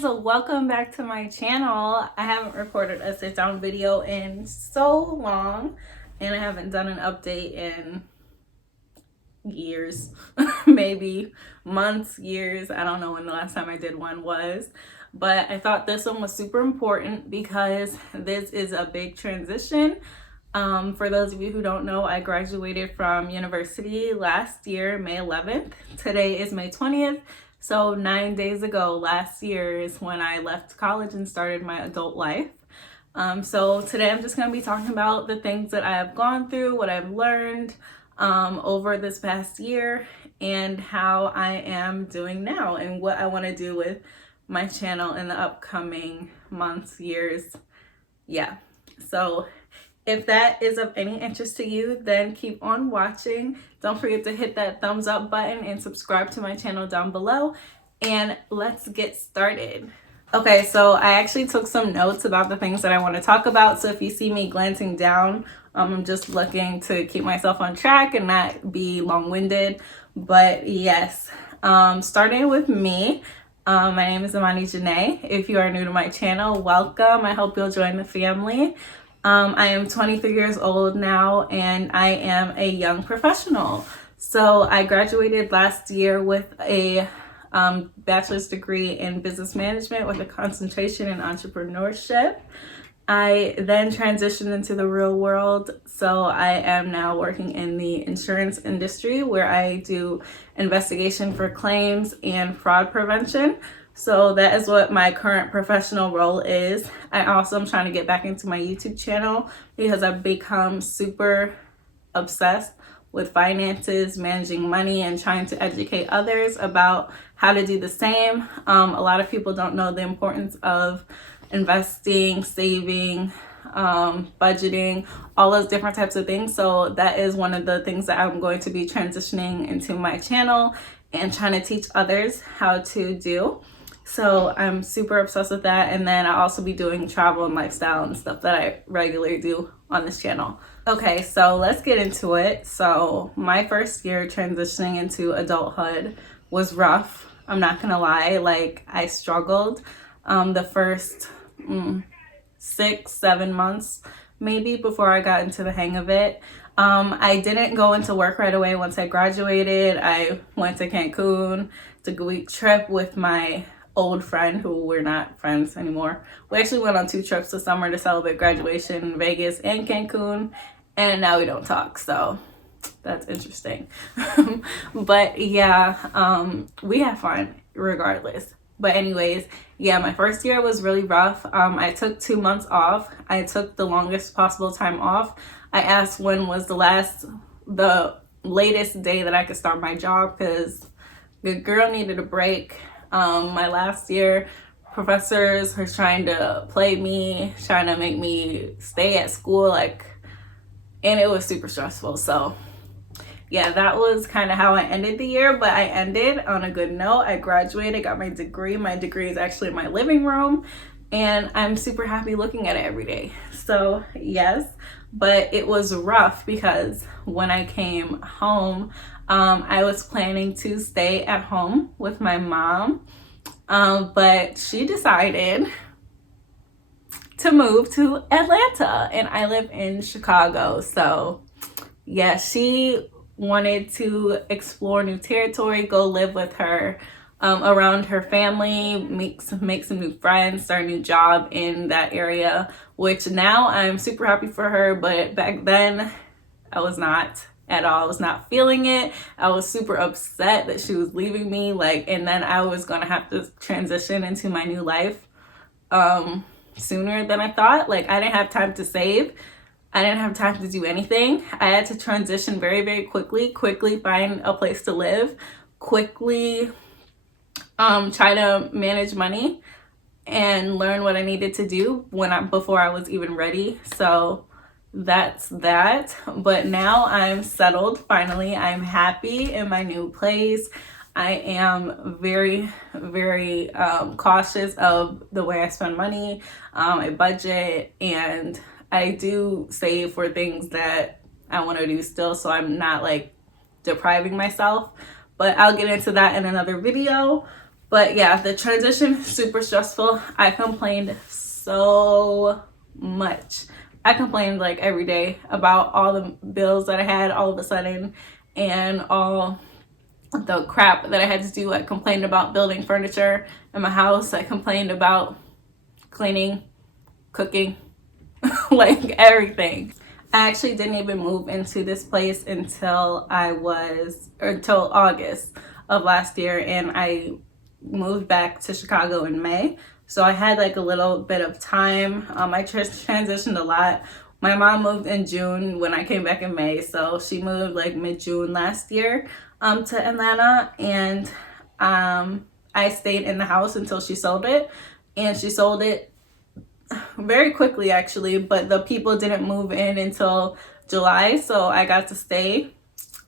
guys, welcome back to my channel. I haven't recorded a sit down video in so long, and I haven't done an update in years, maybe months, years. I don't know when the last time I did one was, but I thought this one was super important because this is a big transition. For those of you who don't know, I graduated from university last year, May 11th. Today is May 20th. So 9 days ago, last year is when I left college and started my adult life. So today I'm just going to be talking about the things that I have gone through, what I've learned over this past year, and how I am doing now and what I want to do with my channel in the upcoming months, years. Yeah, so if that is of any interest to you, then keep on watching. Don't forget to hit that thumbs up button and subscribe to my channel down below. And let's get started. Okay, so I actually took some notes about the things that I want to talk about. So if you see me glancing down, I'm just looking to keep myself on track and not be long-winded. But yes, starting with me. My name is Imani Janae. If you are new to my channel, welcome. I hope you'll join the family. I am 23 years old now, and I am a young professional. So I graduated last year with a bachelor's degree in business management with a concentration in entrepreneurship. I then transitioned into the real world. So I am now working in the insurance industry where I do investigation for claims and fraud prevention. So that is what my current professional role is. I also am trying to get back into my YouTube channel because I've become super obsessed with finances, managing money, and trying to educate others about how to do the same. A lot of people don't know the importance of investing, saving, budgeting, all those different types of things. So that is one of the things that I'm going to be transitioning into my channel and trying to teach others how to do. So I'm super obsessed with that. And then I'll also be doing travel and lifestyle and stuff that I regularly do on this channel. Okay, so let's get into it. So my first year transitioning into adulthood was rough. I'm not gonna lie, like I struggled the first 6-7 months maybe before I got into the hang of it. I didn't go into work right away once I graduated. I went to Cancun, took a week trip with my old friend who we're not friends anymore. We actually went on 2 trips this summer to celebrate graduation in Vegas and Cancun, and now we don't talk, so that's interesting. But yeah, we had fun regardless. But anyways, yeah, my first year was really rough. I took 2 months off. I took the longest possible time off. I asked when was the latest day that I could start my job because the girl needed a break. My last year, professors were trying to play me, trying to make me stay at school, and it was super stressful. So yeah, that was kind of how I ended the year, but I ended on a good note. I graduated, got my degree. My degree is actually in my living room, and I'm super happy looking at it every day. So yes, but it was rough because when I came home, I was planning to stay at home with my mom, but she decided to move to Atlanta, and I live in Chicago. So yeah, she wanted to explore new territory, go live with her, around her family, make some new friends, start a new job in that area, which now I'm super happy for her. But back then I was not at all. I was not feeling it. I was super upset that she was leaving me, and then I was gonna have to transition into my new life sooner than I thought. I didn't have time to save. I didn't have time to do anything. I had to transition very, very quickly find a place to live, quickly try to manage money and learn what I needed to do before I was even ready. So that's that. But now I'm settled finally. I'm happy in my new place. I am very, very cautious of the way I spend money. I budget, and I do save for things that I want to do still, so I'm not depriving myself. But I'll get into that in another video. But yeah, the transition super stressful. I complained so much. I complained like every day about all the bills that I had all of a sudden and all the crap that I had to do. I complained about building furniture in my house. I complained about cleaning, cooking, like everything. I actually didn't even move into this place until until August of last year, and I moved back to Chicago in May. So I had like a little bit of time. I transitioned a lot. My mom moved in June when I came back in May, so she moved like mid-June last year to Atlanta, and I stayed in the house until she sold it, and she sold it very quickly actually, but the people didn't move in until July, so I got to stay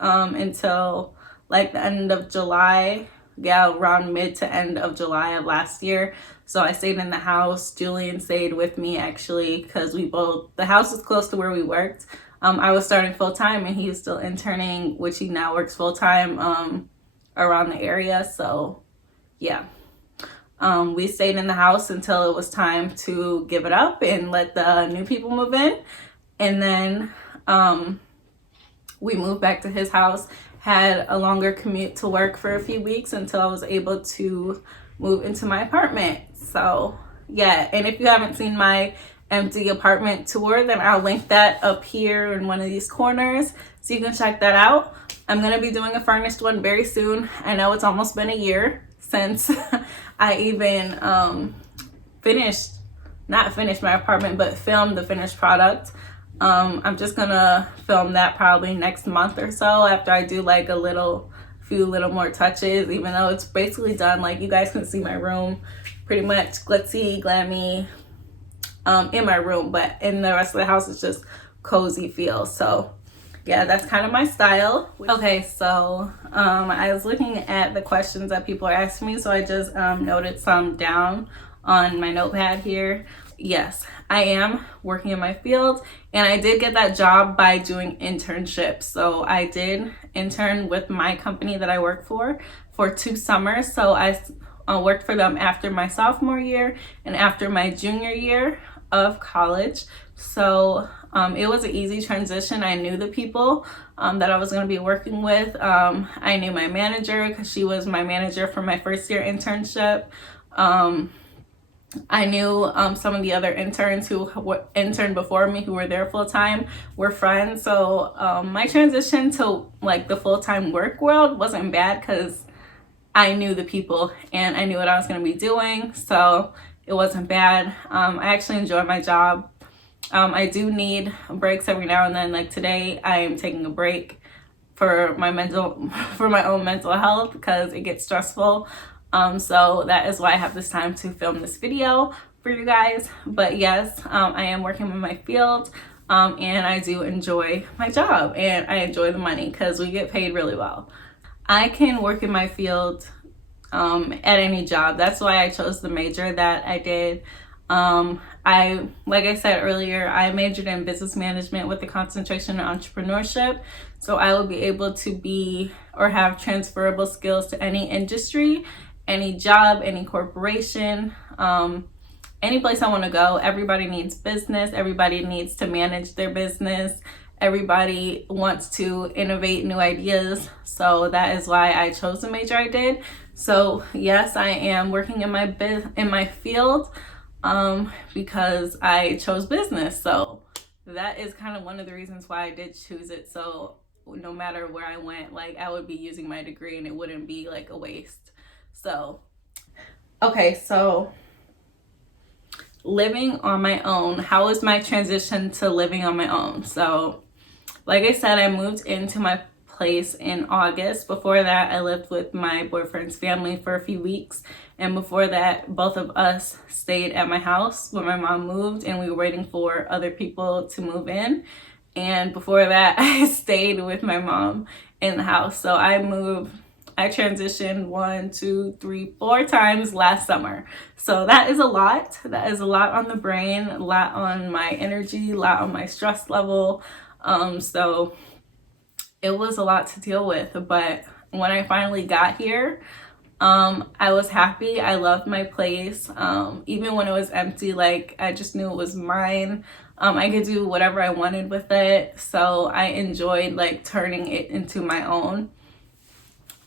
until like the end of July. Yeah, around mid to end of July of last year. So I stayed in the house. Julian stayed with me actually because the house is close to where we worked. I was starting full time and he was still interning, which he now works full time around the area. So yeah. We stayed in the house until it was time to give it up and let the new people move in. And then we moved back to his house, had a longer commute to work for a few weeks until I was able to move into my apartment. So yeah, and if you haven't seen my empty apartment tour, then I'll link that up here in one of these corners so you can check that out. I'm going to be doing a furnished one very soon. I know it's almost been a year since I even not finished my apartment, but filmed the finished product. I'm just gonna film that probably next month or so after I do like few little more touches, even though it's basically done. Like you guys can see my room pretty much glitzy, glammy in my room, but in the rest of the house it's just cozy feel. So yeah, that's kind of my style. Okay, so I was looking at the questions that people are asking me, so I just noted some down on my notepad here. Yes, I am working in my field, and I did get that job by doing internships. So I did intern with my company that I work for 2 summers. So I worked for them after my sophomore year and after my junior year of college. So it was an easy transition. I knew the people that I was going to be working with. I knew my manager because she was my manager for my first year internship. I knew some of the other interns who interned before me who were there full time were friends. So my transition to like the full-time work world wasn't bad because I knew the people and I knew what I was going to be doing. So it wasn't bad. I actually enjoy my job. I do need breaks every now and then. Like today, I am taking a break for my own mental health because it gets stressful. So that is why I have this time to film this video for you guys. But yes, I am working in my field, and I do enjoy my job and I enjoy the money because we get paid really well. I can work in my field at any job. That's why I chose the major that I did. Like I said earlier, I majored in business management with a concentration in entrepreneurship. So I will be able to have transferable skills to any industry, any job, any corporation, any place I want to go. Everybody needs business. Everybody needs to manage their business. Everybody wants to innovate new ideas. So that is why I chose the major I did. So yes, I am working in my field because I chose business. So that is kind of one of the reasons why I did choose it. So no matter where I went, like I would be using my degree and it wouldn't be like a waste. So, okay, so living on my own. How was my transition to living on my own? So, like I said, I moved into my place in August. Before that, I lived with my boyfriend's family for a few weeks. And before that, both of us stayed at my house when my mom moved and we were waiting for other people to move in. And before that, I stayed with my mom in the house. So I transitioned 1, 2, 3, 4 times last summer. So that is a lot. That is a lot on the brain, a lot on my energy, a lot on my stress level. So it was a lot to deal with. But when I finally got here, I was happy. I loved my place. Even when it was empty, like I just knew it was mine. I could do whatever I wanted with it. So I enjoyed like turning it into my own.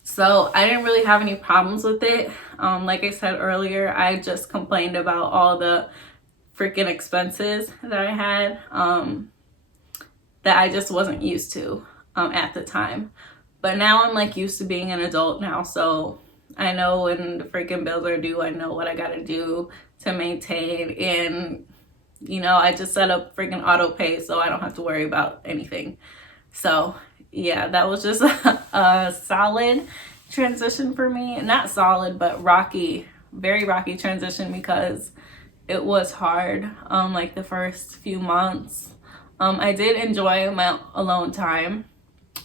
So I didn't really have any problems with it. Like I said earlier, I just complained about all the freaking expenses that I had that I just wasn't used to at the time. But now I'm like used to being an adult now, so I know when the freaking bills are due, I know what I gotta do to maintain, and you know, I just set up freaking auto pay so I don't have to worry about anything. So yeah, that was just a solid transition for me. Not solid, but rocky, very rocky transition, because it was hard like the first few months. I did enjoy my alone time.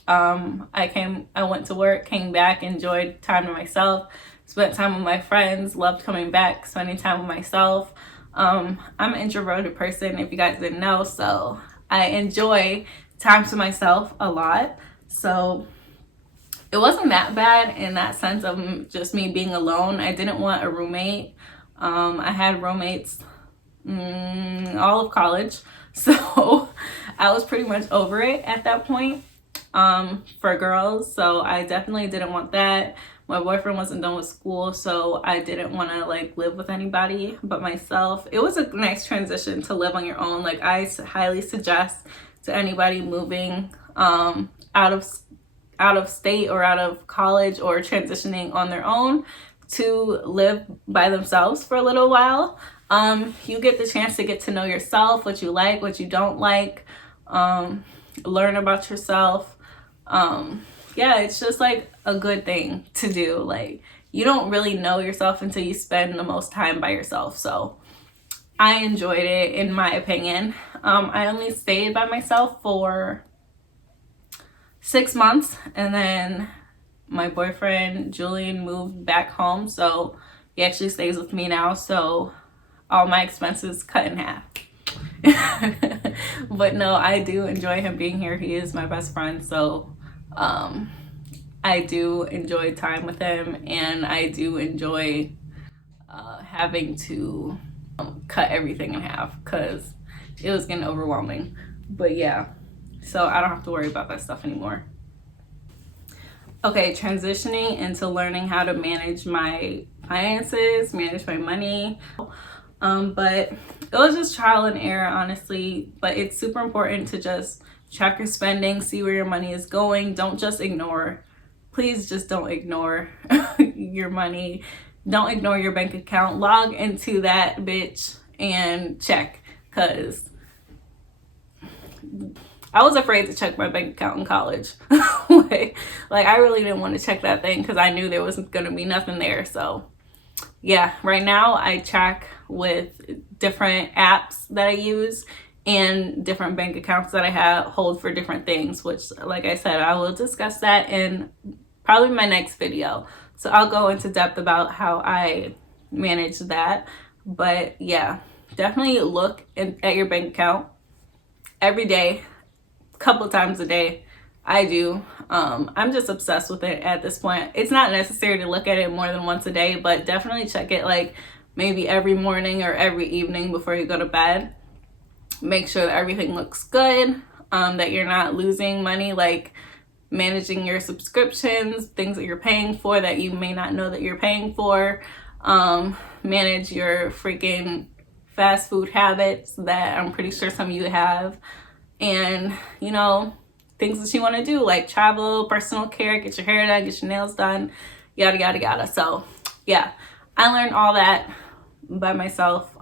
I went to work, came back, enjoyed time to myself, spent time with my friends, loved coming back, spending time with myself. I'm an introverted person, if you guys didn't know, so I enjoy time to myself a lot. So it wasn't that bad in that sense of just me being alone. I didn't want a roommate. I had roommates all of college, so I was pretty much over it at that point for girls. So I definitely didn't want that. My boyfriend wasn't done with school, so I didn't want to like live with anybody but myself. It was a nice transition to live on your own. Like I highly suggest to anybody moving out of state or out of college or transitioning on their own to live by themselves for a little while. You get the chance to get to know yourself, what you like, what you don't like, learn about yourself. Yeah, it's just like a good thing to do. Like, you don't really know yourself until you spend the most time by yourself. So I enjoyed it, in my opinion. I only stayed by myself for 6 months, and then my boyfriend Julian moved back home, so he actually stays with me now, so all my expenses cut in half. But no, I do enjoy him being here. He is my best friend, so I do enjoy time with him, and I do enjoy having to cut everything in half because it was getting overwhelming. But yeah, so I don't have to worry about that stuff anymore. Okay, transitioning into learning how to manage my finances, manage my money. But it was just trial and error, honestly. But it's super important to just track your spending, see where your money is going. Don't just ignore. Please just don't ignore your money. Don't ignore your bank account. Log into that bitch and check, because I was afraid to check my bank account in college. like I really didn't want to check that thing because I knew there wasn't going to be nothing there. So yeah, right now I track with different apps that I use and different bank accounts that I hold for different things, which, like I said, I will discuss that in probably my next video. So I'll go into depth about how I manage that. But yeah, definitely look at your bank account every day, couple times a day. I do. I'm just obsessed with it at this point. It's not necessary to look at it more than once a day, but definitely check it like maybe every morning or every evening before you go to bed. Make sure that everything looks good, that you're not losing money, like managing your subscriptions, things that you're paying for that you may not know that you're paying for. Manage your freaking fast food habits that I'm pretty sure some of you have. And, you know, things that you want to do, like travel, personal care, get your hair done, get your nails done, yada, yada, yada. So, yeah, I learned all that by myself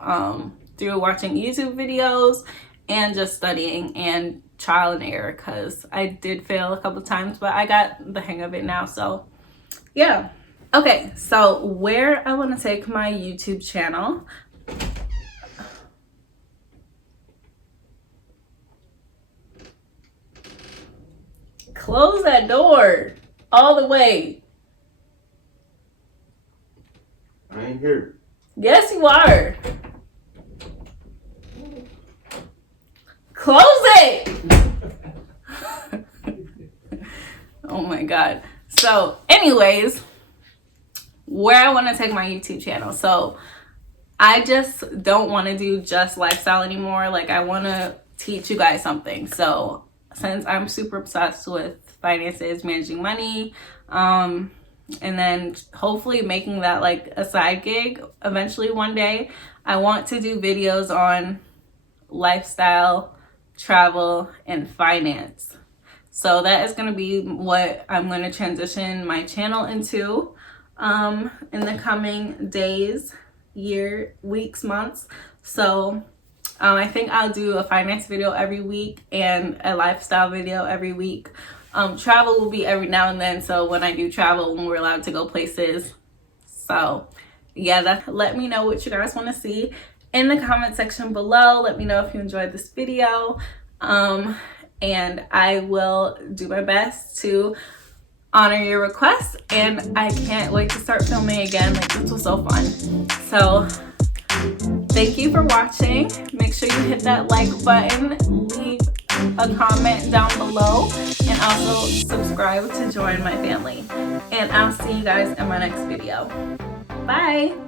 through watching YouTube videos and just studying and trial and error, because I did fail a couple times, but I got the hang of it now. So, yeah. Okay, so where I want to take my YouTube channel. Close that door all the way. I ain't here. Yes, you are. Close it. Oh my God. So anyways, where I want to take my YouTube channel. So I just don't want to do just lifestyle anymore. Like, I want to teach you guys something. So since I'm super obsessed with finances, managing money, and then hopefully making that like a side gig eventually one day, I want to do videos on lifestyle, travel, and finance. So that is going to be what I'm going to transition my channel into in the coming days, weeks, months. So I think I'll do a finance video every week and a lifestyle video every week. Travel will be every now and then, so when I do travel, when we're allowed to go places. So yeah, let me know what you guys want to see in the comment section below. Let me know if you enjoyed this video, and I will do my best to honor your requests, and I can't wait to start filming again. Like, this was so fun. So thank you for watching. Make sure you hit that like button, leave a comment down below, and also subscribe to join my family. And I'll see you guys in my next video. Bye.